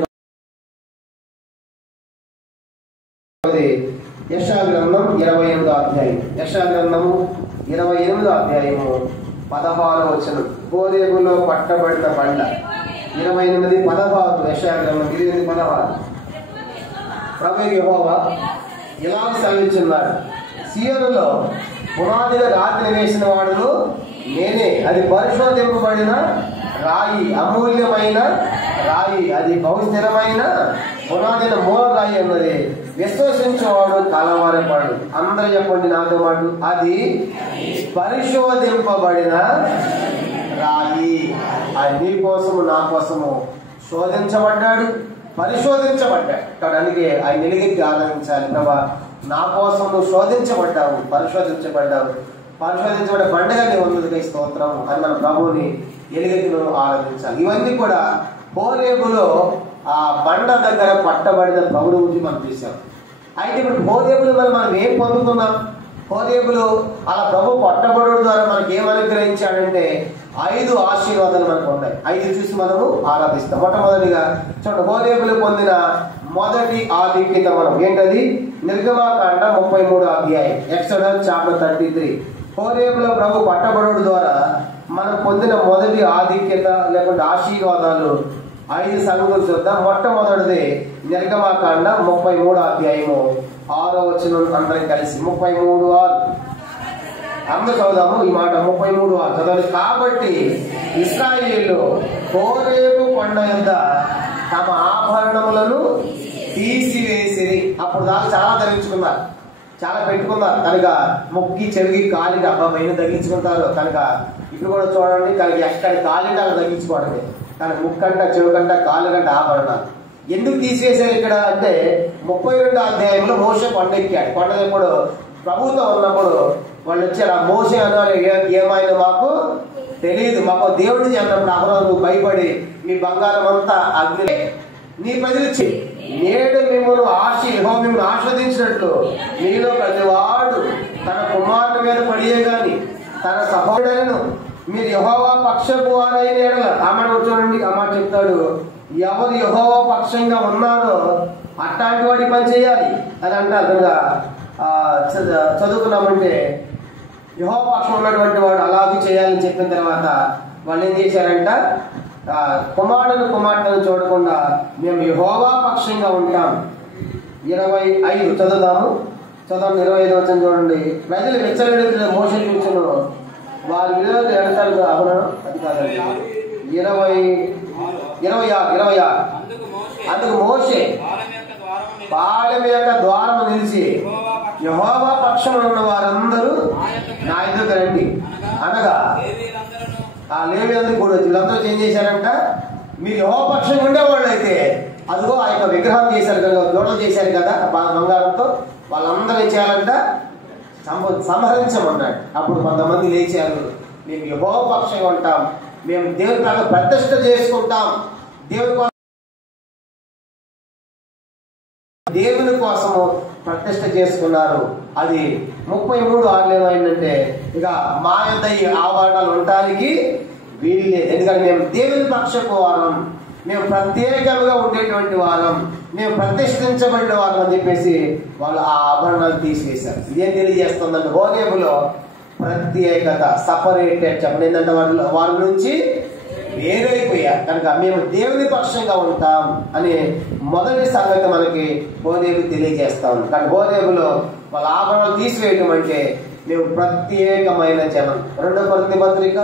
యెషయా గ్రంథం 28వ అధ్యాయం. యెషయా గ్రంథము 28వ అధ్యాయము 16వ వచనం. హోరేబులో పట్టబడిన బండ. 28:16. యెషయా గ్రంథం 28:16. ప్రభువు యెహోవా ఇలా సెలవిస్తున్నాడు, సీయోనులో పునాదిగా రాత్రి వేసిన వాడును నేనే, అది పరిశోధింపబడిన రాయి, అమూల్యమైన రాయి, అది బహుస్థిరమైన పునాదిన మూల రాయి అన్నది. విశ్వసించేవాడు కలవరపడు. అందరూ చెప్పండి నాతో మాట, అది పరిశోధింపబడిన రాయి. అది నీ కోసము నా కోసము శోధించబడ్డాడు, పరిశోధించబడ్డాడు. అందుకే ఆయన నిలిగెత్తి ఆదరించాలి. ప్రభా నా కోసం నువ్వు శోధించబడ్డావు, పరిశోధించబడ్డావు, పరిశోధించబడ్డ బండగా నీ ఉన్నదిగా స్తోత్రం అని మన ప్రభువుని ఎలుగెత్తి నువ్వు ఆరాధించాలి. ఇవన్నీ కూడా హోరేబులో ఆ బండ దగ్గర పట్టబడిన ప్రభువు గురించి మనం చూసాం. అయితే ఇప్పుడు హోరేబులు మనం ఏం పొందుకున్నాం? హోరేబులు అలా ప్రభు పట్టబడడం ద్వారా మనకి ఏం అనుగ్రహించాడంటే 5 ఆశీర్వాదాలు మనకు ఉన్నాయి. 5 చూసి మనము ఆరాధిస్తాం. మొట్టమొదటిగా చూడండి, హోరేబులు పొందిన మొదటి ఆధిక్యత మనం ఏంటది? నిర్గమాకాండ 33వ అధ్యాయం. Exodus chapter 33. హోరేబులో ప్రభు పట్టబడడం ద్వారా మనం పొందిన మొదటి ఆధిక్యత లేకుంటే ఆశీర్వాదాలు 5 సంగతులు చూద్దాం. మొట్టమొదటిది నిర్గమాకాండ 33వ అధ్యాయము 6వ వచనం. అందరం కలిసి 33:6 అందరూ చదువుదాము ఈ మాట. 33:6 చదవండి. కాబట్టి ఇశ్రాయేలు హోరేబు కొండ యొద్ద తమ ఆభరణములను తీసివేసిరి. అప్పుడు దాకా చాలా ధరించుకున్నారు, చాలా పెట్టుకున్నారు కనుక మొక్కి చెవికి కాలికి అబ్బాయిని తగ్గించుకుంటారు కనుక ఇప్పుడు కూడా చూడండి కనుక ఎక్కడ కాలికి అలా తగ్గించుకోవడమే. కానీ ముక్కంట చెవికంట కాలుగంట ఆభరణాలు ఎందుకు తీసివేశారు ఇక్కడ అంటే 32వ అధ్యాయంలో మోషే కొండ ఎక్కాడు. కొండ ఎప్పుడు ప్రభుత్వం ఉన్నప్పుడు వాళ్ళు వచ్చారు. ఆ మోసే అన్నారు, ఏమైనా మాకు తెలియదు, మాకు దేవుడిని చెప్పినప్పుడు అహరోను భయపడి మీ బంగారం అంతా అగ్ని నీ ప్రజలు నేడు మిమ్మల్ని మిమ్మల్ని ఆస్వాదించినట్లు మీలో ప్రతివాడు తన కుమారుని మీద పడియే గాని తన సహోదరులను మీరు యెహోవా పక్షపు వారైన ఎడల ఆమె చూడండి. అమ్మ చెప్తాడు, ఎవరు యెహోవా పక్షంగా ఉన్నారో అట్లాంటి వాడి పని చేయాలి అని అంటారు కనుక చదువుకున్నామంటే యెహోవా పక్షం ఉన్నటువంటి వాడు అలాగే చేయాలని చెప్పిన తర్వాత వాళ్ళు ఏం చేశారంట, కుమార్తెను చూడకుండా మేము యెహోవా పక్షంగా ఉంటాం. 25 చదువుదాము. 25 వచనం చూడండి. ప్రజలు వెచ్చగెడుతున్న మోసే చూచును వారి విరోధులు ఎడతారు. అవునా, అది కాదండి. 26 అందుకు మోషే పాలెం యొక్క ద్వారము నిలిచి యెహోవా పక్షం ఉన్న వారందరూ నా ఎదుట రండి అనగా ఆ లేవీయులందరూ కూడా వచ్చి వీళ్ళందరూ ఏం చేశారంట, మీరు యెహోవా పక్షంగా ఉండేవాళ్ళు అయితే అదిగో ఆ యొక్క విగ్రహం చేశారు కదా, దూడలు చేశారు కదా బంగారంతో, వాళ్ళందరూ ఏం చేయాలంట, సంహరించమన్నాడు. అప్పుడు కొంతమంది లేచారు, మేము యెహోవా పక్షంగా ఉంటాం, మేము దేవుని ప్రతిష్ఠ చేసుకుంటాం, దేవుని కోసము ప్రతిష్ఠ చేసుకున్నారు. అది 33:6 ఏమైందంటే ఇక మా యొక్క ఈ ఆవరణలు ఉండటానికి వీలు లేదు, ఎందుకంటే మేము దేవుని పక్షపు వారం, మేము ప్రత్యేకంగా ఉండేటువంటి వారం, మేము ప్రతిష్ఠించబడిన వారం అని చెప్పేసి వాళ్ళు ఆ ఆభరణాలు తీసివేశారు. ఇదేం తెలియజేస్తుందంటే హోరేబులో ప్రత్యేకత, సపరేటెడ్ చెప్పండి, ఏంటంటే వారి నుంచి వేరైపోయారు కనుక మేము దేవుని పక్షంగా ఉంటాం అనే మొదటి సంగతి మనకి హోరేబు తెలియజేస్తా ఉంది. కానీ హోరేబులో వాళ్ళ ఆభరణాలు తీసివేయటం అంటే మేము ప్రత్యేకమైన జనం. 2 కొరింథీ పత్రిక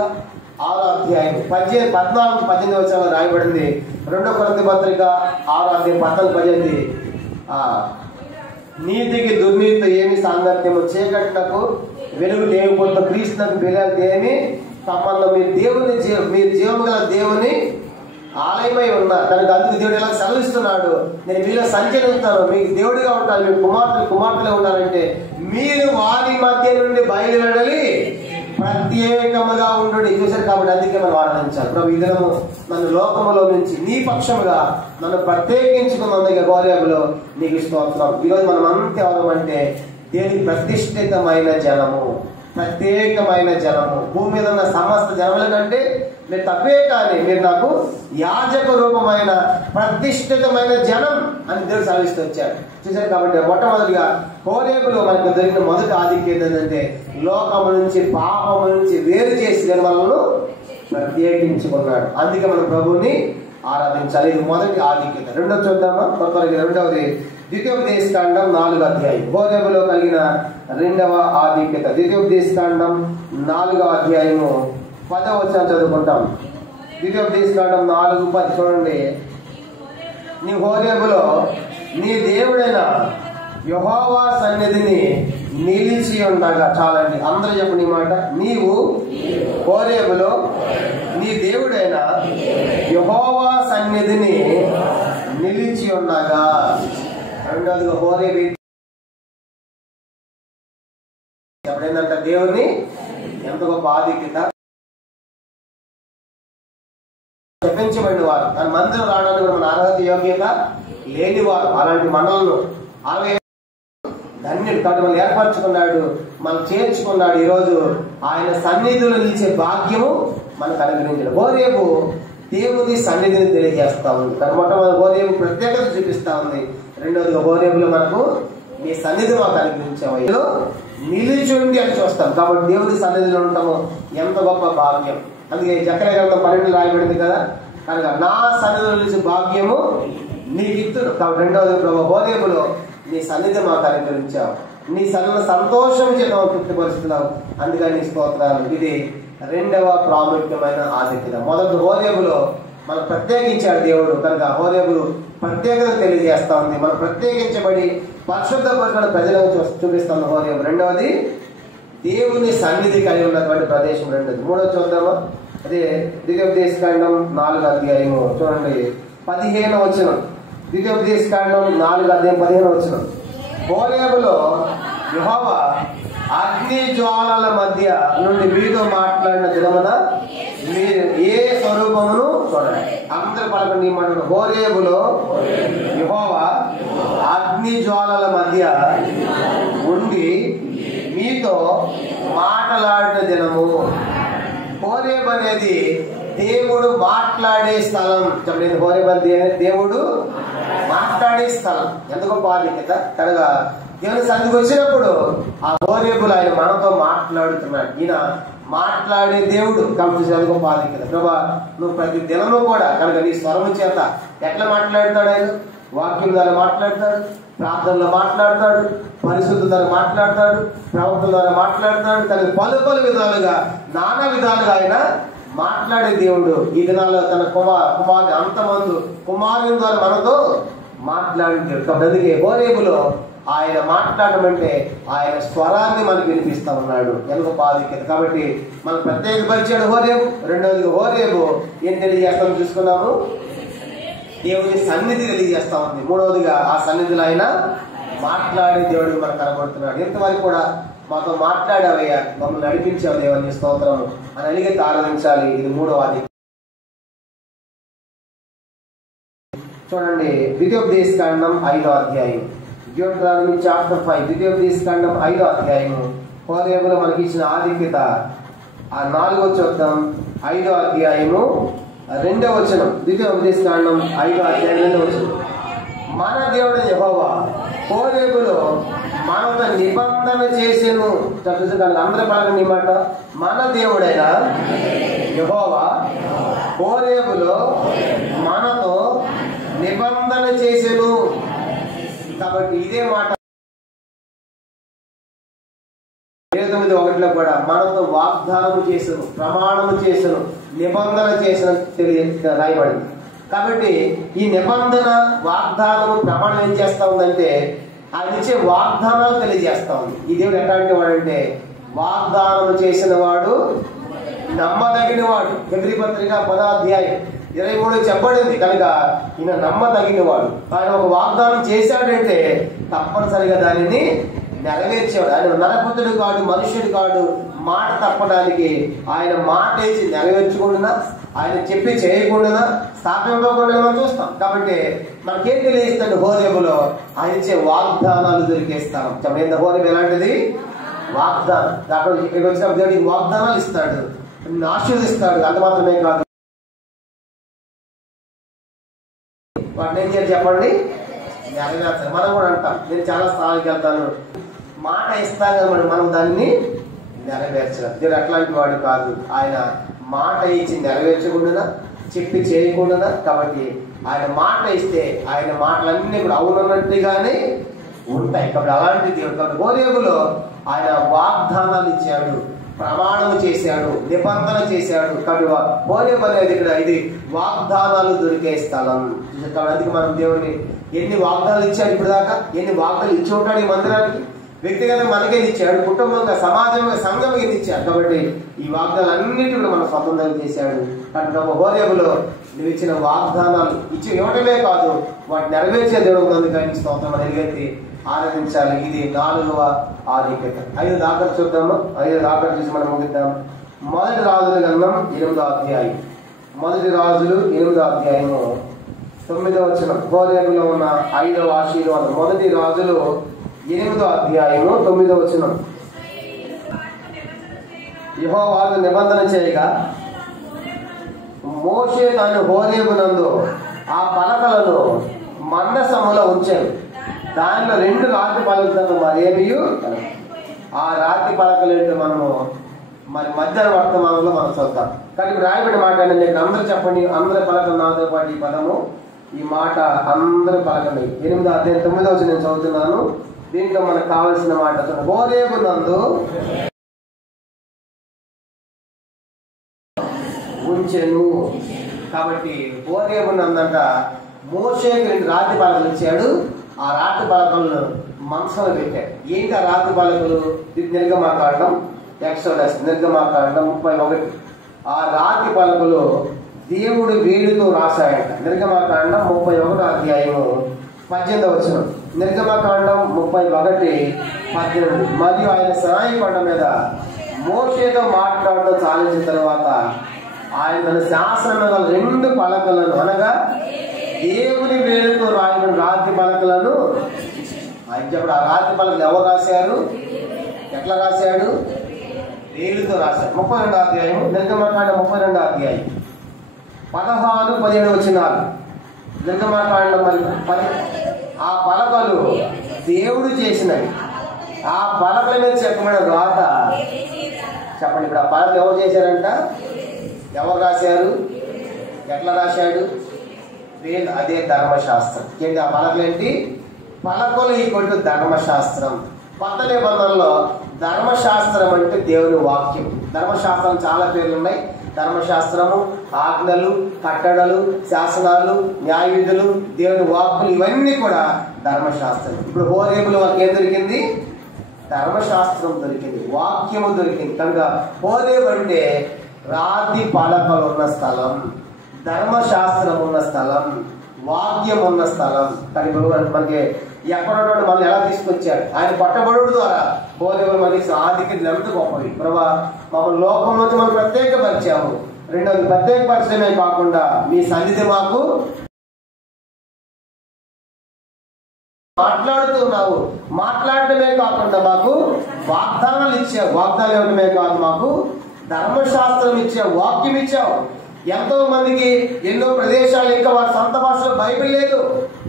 6వ అధ్యాయం 14-18 వచనాలు రాయబడింది. 2 కొరింథీ పత్రిక 6వ అధ్యాయం 14-18 నీతికి దుర్నీతితో ఏమి సాంగత్యము, చీకట్లకు వెలుగు లేకపోతే క్రీస్తునకు బెలియాలి ఏమి సంబంధం, మీరు జీవము గల దేవుని ఆలయమై ఉన్నారు కనుక అందుకు దేవుడు ఎలా సెలవిస్తున్నాడు, నేను మీలో సంచరిస్తాను, మీకు దేవుడిగా ఉంటాను, మీకు కుమార్తెలు ఉన్నారంటే మీరు వారి మధ్య నుండి బయలువెడలి ప్రత్యేకముగా ఉండండి. చూశారు కాబట్టి అందుకే మనం ఆరాధించాలి. ప్రభు ఈ దినము నన్ను లోకములో నుంచి నీ పక్షముగా నన్ను ప్రత్యేకించుకున్నందుకు హోరేబులో నీకు స్తోత్రం. ఈరోజు మనం అంతే అవడమంటే దేవునికి ప్రతిష్ఠితమైన జనము, ప్రత్యేకమైన జనము. భూమి మీద ఉన్న సమస్త జనముల కంటే మీరు తక్కువే, కానీ మీరు నాకు యాజక రూపమైన ప్రతిష్ఠితమైన జనం అని దేవుడు సెలవిస్తూ వచ్చారు. చూశారు కాబట్టి మొట్టమొదటిగా హోరేబులో మనకు దొరికిన మొదటి ఆధిక్యత ఏంటంటే లోకము నుంచి పాపము నుంచి వేరు చేసి మనల్ని ప్రత్యేకించుకున్నాడు. అందుకే మనం ప్రభువుని ఆరాధించాలి. ఇది మొదటి ఆధిక్యత. రెండోది చూద్దామా, రెండవది ద్వితీయోపదేశకాండం 4వ అధ్యాయం. హోరేబులో కలిగిన రెండవ ఆధిక్యత ద్వితీయోపదేశకాండం 4వ అధ్యాయము 10వ వచనం చదువుకుంటాం. ద్వితీయోపదేశకాండం 4:10 చూడండి. నీ హోరేబులో నీ దేవుడైన యెహోవా సన్నిధిని నిలిచి ఉండగా, చాలండి అందరూ చెప్పండి ఈ మాట, నీవు హోరేబులో నీ దేవుడైన యెహోవా సన్నిధిని నిలిచి ఉండగా. రెండోదిగా హోరేబు ఎప్పుడైందంట దేవుని ఎంత గొప్ప ఆధిక్యత, చెప్పించబడిన వారు తన మందిరం రావడానికి కూడా మన అర్హత యోగ్యత లేనివారు, అలాంటి మనల్ని 60 ధన్యుడు కాబట్టి మనం ఏర్పరచుకున్నాడు, మనం చేర్చుకున్నాడు. ఈరోజు ఆయన సన్నిధిలో నిలిచే భాగ్యము మనకు అనుగ్రహించాడు. హోరేబు దేవుని సన్నిధిని తెలియజేస్తా ఉంది. కానీ మొట్టమొదటి హోరేబు ప్రత్యేకత చూపిస్తా ఉంది. రెండోదిగా హోరేబులో మనకు నీ సన్నిధి మాకు అనుగ్రహించావు, నిలిచుండి అని చూస్తాం. కాబట్టి దేవుని సన్నిధిలో ఉండటము ఎంత గొప్ప భాగ్యం. అందుకే జకర్యా గ్రంథం 12 రాయబడింది కదా, కనుక నా సన్నిధిలో నిలిచే భాగ్యము నీకు ఇత్తుడు. కాబట్టి రెండవది ప్రభు హోరేబులో నీ సన్నిధి మాకు అనుగ్రహించావు, నీ సన్నిధిలో సంతోషం చేత తృప్తిపరుస్తున్నావు, అందుకని నీ స్తోత్రాలు. ఇది రెండవ ప్రాముఖ్యమైన ఆధిక్యత. మొదటి హోరేబులో మనం ప్రత్యేకించాడు దేవుడు కనుక హోరేబులు ప్రత్యేకత తెలియజేస్తా ఉంది. మనం ప్రత్యేకించబడి పరిశుద్ధపరచబడిన ప్రజలను చూపిస్తుంది హోరేబు. రెండవది దేవుని సన్నిధి కలిగి ఉన్నటువంటి ప్రదేశం. రెండోది. మూడోది చూద్దామా, అదే ద్వితీయోపదేశకాండం 4వ అధ్యాయము చూడండి 15వ వచనం. ద్వితీయోపదేశకాండం 4వ అధ్యాయం 15వ వచనం. హోరేబులో యెహోవా అగ్ని జ్వాలల మధ్య నుండి మీతో మాట్లాడిన దినమున మీరు ఏ స్వరూపమును చూడండి. అందరు పలకండి మాట. హోరేబులో యెహోవా అగ్ని జ్వాలల మధ్య ఉండి మీతో మాట్లాడిన దినము. హోరేబ్ అనేది దేవుడు మాట్లాడే స్థలం. చెప్పండి, హోరేబ్ అనేది దేవుడు మాట్లాడే స్థలం. ఎందుకో బాధ్యత కనుక దేవుని సన్నిధికి వచ్చినప్పుడు ఆ హోరేబులు ఆయన మనతో మాట్లాడుతున్నాడు. ఈయన మాట్లాడే దేవుడు కాబట్టి చదువుకో బాధ్యత. ప్రభా, నువ్వు ప్రతి దినము కూడా కనుక నీ స్వరము చేత ఎట్లా మాట్లాడతాడు? ఆయన వాక్యం ద్వారా మాట్లాడతాడు, ప్రార్థనలో మాట్లాడతాడు, పరిశుద్ధ ద్వారా మాట్లాడతాడు, ప్రవక్తల ద్వారా మాట్లాడతాడు. తనకి పలు పలు విధాలుగా నానా విధాలుగా ఆయన మాట్లాడే దేవుడు. ఈ దినాల్లో తన కుమారుని అంతమందు కుమారుని ద్వారా మనతో మాట్లాడిన దేవుడు. కాబట్టి అందుకే హోరేబులో ఆయన మాట్లాడడం అంటే ఆయన స్వరాన్ని మనకు వినిపిస్తా ఉన్నాడు. ఎందుకు బాధిక్యత కాబట్టి మనం ప్రత్యేకపరిచాడు హోరేబు. రెండవది హోరేబు ఏం తెలియజేస్తామని చూసుకున్నాము, దేవుని సన్నిధి తెలియజేస్తా ఉంది. మూడవదిగా ఆ సన్నిధిలో ఆయన మాట్లాడే దేవుడికి మనకు కనబడుతున్నాడు. ఇంతవరకు కూడా మాతో మాట్లాడావయ్యా, మమ్మల్ని నడిపించావు దేవని స్తోత్రము అని అడిగితే ఆరాధించాలి. ఇది మూడవది. చూడండి, ద్వితీయోపదేశకాండం 5వ అధ్యాయం, డ్యూటరానమీ చాప్టర్ 5, ద్వితీయోపదేశకాండం 5వ అధ్యాయము. హోరేబులో మనకి ఇచ్చిన ఆధిక్యత ఆ 4వ చూద్దాం. 5వ అధ్యాయము 2వ వచనం. ద్వితీయోపదేశకాండం 5వ అధ్యాయం 2వ వచనం. మన దేవుడు యెహోవా హోరేబులో మనతో నిబంధన చేసెను. అందరూ పలకండి మాట. మన దేవుడైన యెహోవా హోరేబులో మనతో నిబంధన చేసెను. కాబట్టి ఇదే మాట 29:1 కూడా మనతో వాగ్దానము చేసను, ప్రమాణము చేసను, నిబంధన చేసను రాయబడింది. కాబట్టి ఈ నిబంధన, వాగ్దానము, ప్రమాణం ఏం చేస్తా ఉందంటే ఆయన ఇచ్చే వాగ్దానాలు తెలియజేస్తా ఉంది. ఈ దేవుడు ఎట్లాంటి వాడంటే వాగ్దానము చేసిన వాడు నమ్మదగిన వాడు. హెబ్రీ పత్రిక 10వ అధ్యాయం 23 చెప్పబడింది. కనుక ఈయన నమ్మదగిన వాడు. ఆయన ఒక వాగ్దానం చేశాడంటే తప్పనిసరిగా దానిని నెరవేర్చేవాడు. ఆయన నరపుత్రుడు కాడు, మనుష్యుడు కాడు. మాట తప్పడానికి ఆయన మాట వేసి నెరవేర్చకుండా, ఆయన చెప్పి చేయకుండా, స్థాపించకుండా మనం చూస్తాం. కాబట్టి మనకేం తెలియజేస్తాడు హోరేబులో ఆయన ఇచ్చే వాగ్దానాలు దొరికేస్తాం. చెప్పండి, హోరేబు ఎలాంటిది? వాగ్దానం. అక్కడ ఇక్కడ వచ్చిన దేవుడికి వాగ్దానాలు ఇస్తాడు, ఆశీర్వదిస్తాడు. అంత మాత్రమే కాదు, వాటిని ఏం చేయాలి చెప్పండి? నెరవేర్చాలి. మనం కూడా అంటాం, నేను చాలా స్థాయికి వెళ్తాను, మాట ఇస్తాను కదా, మనం దాన్ని నెరవేర్చాలి. దేవుడు అట్లాంటి వాడు కాదు. ఆయన మాట ఇచ్చి నెరవేర్చకుండా, చెప్పి చేయకుండా. కాబట్టి ఆయన మాట ఇస్తే ఆయన మాటలన్నీ కూడా అవునన్నట్టుగానే ఉంటాయి. కాబట్టి అలాంటి దేవుడు. కాబట్టి హోరేబులో ఆయన వాగ్దానాలు ఇచ్చాడు, ప్రమాణం చేశాడు, నిబంధన చేశాడు. కాబట్టి హోరేబు అనేది ఇక్కడ ఇది వాగ్దానాలు దొరికే స్థలం. అందుకే మనం దేవుడిని ఎన్ని వాగ్దానాలు ఇచ్చాడు ఇప్పుడు దాకా, ఎన్ని వాగ్దానాలు ఇచ్చి ఉంటాడు ఈ మందిరానికి. వ్యక్తిగతంగా మనకే ఇచ్చాడు, కుటుంబంగా, సమాజంగా, సంఘంగా ఇచ్చాడు. కాబట్టి ఈ వాగ్దానాలన్నిటి కూడా మన స్వతంత్రం చేశాడు. కాబట్టి ఒక హోరేబులో నువ్వు ఇచ్చిన వాగ్దానాలు ఇచ్చి ఇవ్వటమే కాదు, వాటిని నెరవేర్చే దేవుడు ఉన్నందుకు ఆయన స్తోత్రం అని ఎలుగెత్తి ఆరాధించాలి. ఇది 4వ ఆధిక్యత. 5 దాకా చూద్దాము. 5 దాకా చూసి మనం ముగిద్దాం. మొదటి రాజుల గ్రంథం 8వ అధ్యాయం. మొదటి రాజులు 8వ అధ్యాయము 9వ వచనం. హోరేబులో ఉన్న 5వ ఆశీర్వాదం. మొదటి రాజులు 8వ అధ్యాయము 9వ వచనం. యెహోవాతో నిబంధన చేయగా మోషే తాను హోరేబునందు ఆ పలకలను మందసములో ఉంచాడు. దానిలో 2 రాతి పలకలు మరేమీ. ఆ రాతి పలకలు ఏంటో మనము మరి మధ్యాహ్న వర్తమానంలో మనం చూద్దాం. కానీ ఇప్పుడు రాయబడి మాట్లాడండి. అందరూ చెప్పండి, అందరూ పలకలు నాతో పాటు ఈ పదము, ఈ మాట అందరూ పలకండి. 8వ అధ్యాయం 9వ వచనం నేను చదువుతున్నాను. దీంట్లో మనకు కావలసిన మాట హోరేబునందు ఉంచెను. కాబట్టి హోరేబునందంట మోషేకి 2 రాతి పలకలు ఇచ్చాడు. ఆ రాతి పలకలను మనసులో పెట్టాడు. ఏంటి ఆ రాతి పలకలు? నిర్గమాకాండం, ఎక్సోడస్, నిర్గమాకాండం 31. ఆ రాతి పలకలు దేవుడు వేడితో రాశాడంట. నిర్గమాకాండం 31వ అధ్యాయము 18 నిర్గమకాండం 31:18. మరియు ఆయన సీనాయి కొండ మీద మోషేతో మాట్లాడటం చాలించిన తర్వాత ఆయన తన శాసనం మీద 2 పలకలను అనగా దేవుని వేలుతో రాయబడిన రాతి పలకలను ఆయన చెప్పాడు. ఆ రాతి పలకలు ఎవరు రాశారు? ఎట్లా రాశాడు? వేలుతో రాశాడు. 32వ అధ్యాయం నిర్గమకాండం 32వ అధ్యాయం 16-17 నిర్గమకాండం. మరి ఆ పలకలు దేవుడు చేసినవి. ఆ పలకల మీద చెప్పబడిన రాత చెప్పండి. ఇప్పుడు ఆ పలకలు ఎవరు చేశారంట? ఎవరు రాశారు? ఎట్లా రాశాడు? అదే ధర్మశాస్త్రం. ఏంటి ఆ పలకలు? ఏంటి? పలకలు ఈక్వల్ ధర్మశాస్త్రం. కొత్త నిబంధనలో ధర్మశాస్త్రం అంటే దేవుని వాక్యం. ధర్మశాస్త్రం చాలా పేర్లు ఉన్నాయి. ధర్మశాస్త్రము, ఆజ్ఞలు, కట్టడలు, శాసనాలు, న్యాయవిధులు, దేవుని వాక్కులు, ఇవన్నీ కూడా ధర్మశాస్త్రం. ఇప్పుడు హోరేబులు వాళ్ళకి ఏం దొరికింది? ధర్మశాస్త్రం దొరికింది, వాక్యము దొరికింది. కనుక హోరేబు అంటే రాతి పలకలు ఉన్న స్థలం, ధర్మశాస్త్రం ఉన్న స్థలం, వాక్యం ఉన్న స్థలం. కానీ మనకి ఎక్కడున్నటువంటి మనం ఎలా తీసుకొచ్చారు? ఆయన పట్టబడుడు ద్వారా హోరేబు మనకి ఆదికి ఎంత గొప్పవి. ప్రభా మమ్మల్ని లోకంలోకి మనం ప్రత్యేకపరిచాము. రెండవది ప్రత్యేకపరచడమే కాకుండా మీ సన్నిధి మాకు మాట్లాడుతున్నావు. మాట్లాడటమే కాకుండా మాకు వాగ్దానాలు ఇచ్చావు. వాగ్దానాలు ఇవ్వడమే కాదు, మాకు ధర్మశాస్త్రం ఇచ్చావు, వాక్యం ఇచ్చావు. ఎంతో మందికి ఎన్నో ప్రదేశాలు ఇంకా వారి సొంత భాషలో బైబిల్ లేదు.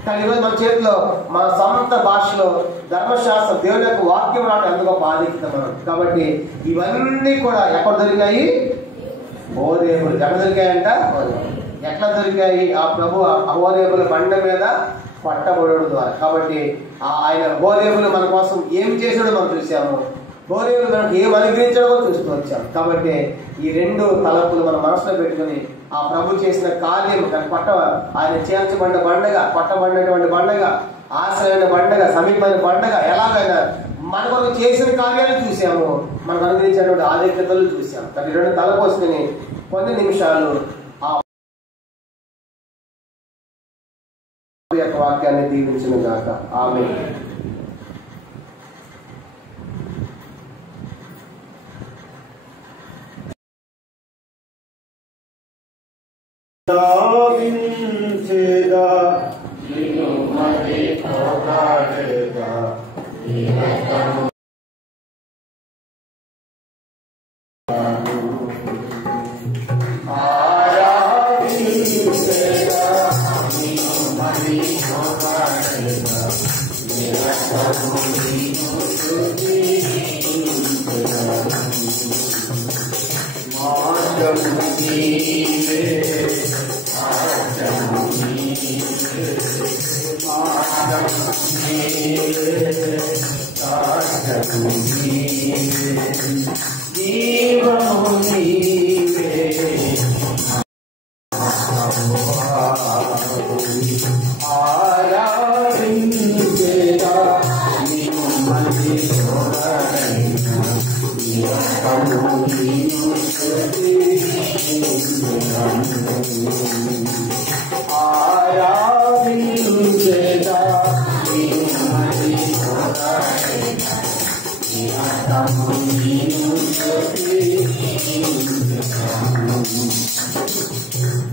కానీ ఈరోజు మన చేతిలో మన సొంత భాషలో ధర్మశాస్త్రం, దేవుని యొక్క వాక్యం రావడం ఎంత గొప్ప ఆధిక్యత మనం. కాబట్టి ఇవన్నీ కూడా ఎక్కడ దొరికాయి? హోరేబులు. ఎక్కడ దొరికాయంట? ఎట్లా దొరికాయి? ఆ ప్రభు హోరేబుల బండ మీద పట్టబడుడు ద్వారా. కాబట్టి ఆయన హోరేబులు మన కోసం ఏం చేసాడో మనం చూసాము. హోరేబులు మనకు ఏం అనుగ్రహించడో చూస్తూ వచ్చాం. కాబట్టి ఈ 2 తలపులు మన మనసులో పెట్టుకుని ఆ ప్రభు చేసిన కార్యం ఆయన చేర్చబడిన బండగా, పట్టబడినటువంటి బండగా, ఆశ్రయమైన బండగా, సమీపమైన బండగా, ఎలాగైనా మన కొరకు చేసిన కార్యాలు చూసాము, మనకు అనుగ్రహించినటువంటి ఆధిక్యతలు చూసాము. కాబట్టి 2 తలపోసుకుని కొన్ని నిమిషాలు ఆ యొక్క వాక్యాన్ని దీవించును గాక. ఆమేన్.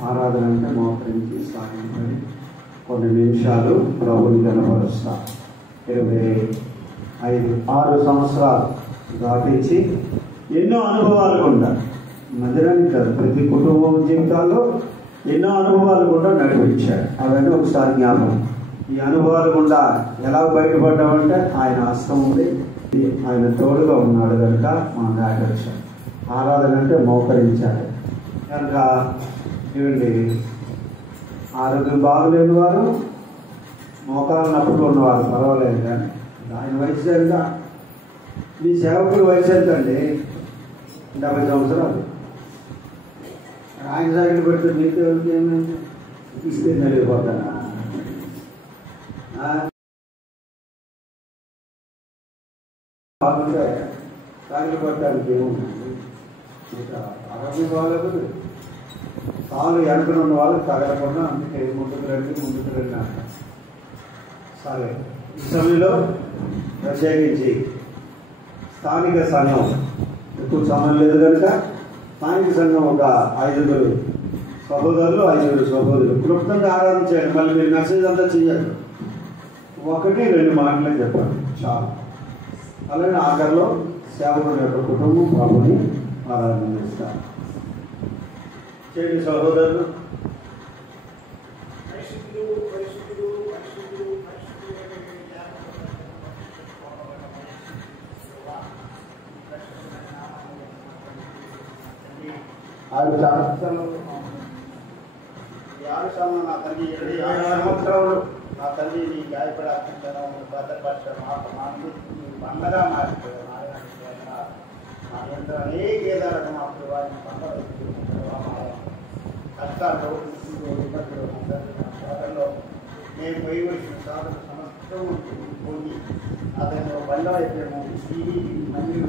ఆరాధన అంటే మోకరించి సాగించండి. కొన్ని నిమిషాలు ప్రభుని కనపరుస్తా. 6 సంవత్సరాలు దాటించి ఎన్నో అనుభవాలు కూడా మధ్యలోని కాదు, ప్రతి కుటుంబం జీవితాల్లో ఎన్నో అనుభవాలు కూడా నడిపించాడు. అవన్నీ ఒకసారి జ్ఞాపకం. ఈ అనుభవాలు గుండా ఎలా బయటపడ్డామంటే ఆయన హస్తం ఉంది, ఆయన తోడుగా ఉన్నాడు కనుక మనం దాటొచ్చాం. ఆరాధన అంటే మోకరించాలి కనుక. ఇవ్వండి, ఆరోగ్యం బాగలేని వారు, మోకాలు నొప్పులు ఉన్నవారు పర్వాలేదు. కానీ ఆయన వయసు ఎంత? మీ సేవకుడి వయసు ఎంత అండి? 70 సంవత్సరాలు. ఆయన సైకిల్ పెడితే మీకు ఏమైంది? ఇస్తే నలిగిపోతాను. బాగుంటే సైకిల్ పెట్టడానికి ఏముంటుంది? ఆరోగ్యం బాగలేదు. కాలు వెనకనున్న వాళ్ళు తగలకుండా అందుకే ముందుకు రండి అంట. సరే, ఈ సమయంలో ప్రత్యేకించి స్థానిక సంఘం ఎక్కువ సమయం లేదు కనుక స్థానిక సంఘం ఒక 5 సహోదరులు 5 సహోదరులు క్లుప్తంగా ఆరాధన చేయండి. మళ్ళీ మీరు మెసేజ్ అంతా చేయాలి, 1-2 మాటలే చెప్పండి చాలు. అలాగే ఆఖరిలో సేవకుని యొక్క కుటుంబం ప్రభుని ఆరాధన చేస్తారు. చేయండి సహోదరులు. ఆరు సంవత్సరాలు నా తల్లి 76 సంవత్సరాలు నా తల్లి నీ గాయపడాల్సిన భద్రపరచడం బండగా మారిపోయారు. నా ఎంత అనేక ఏదాలకు మా వారిని కష్టాలు ఇబ్బందులు సాధనలో మేము పోయి వచ్చిన సాధన సమస్తం పొంది అతను బండ అయిపోయాము. మందిలో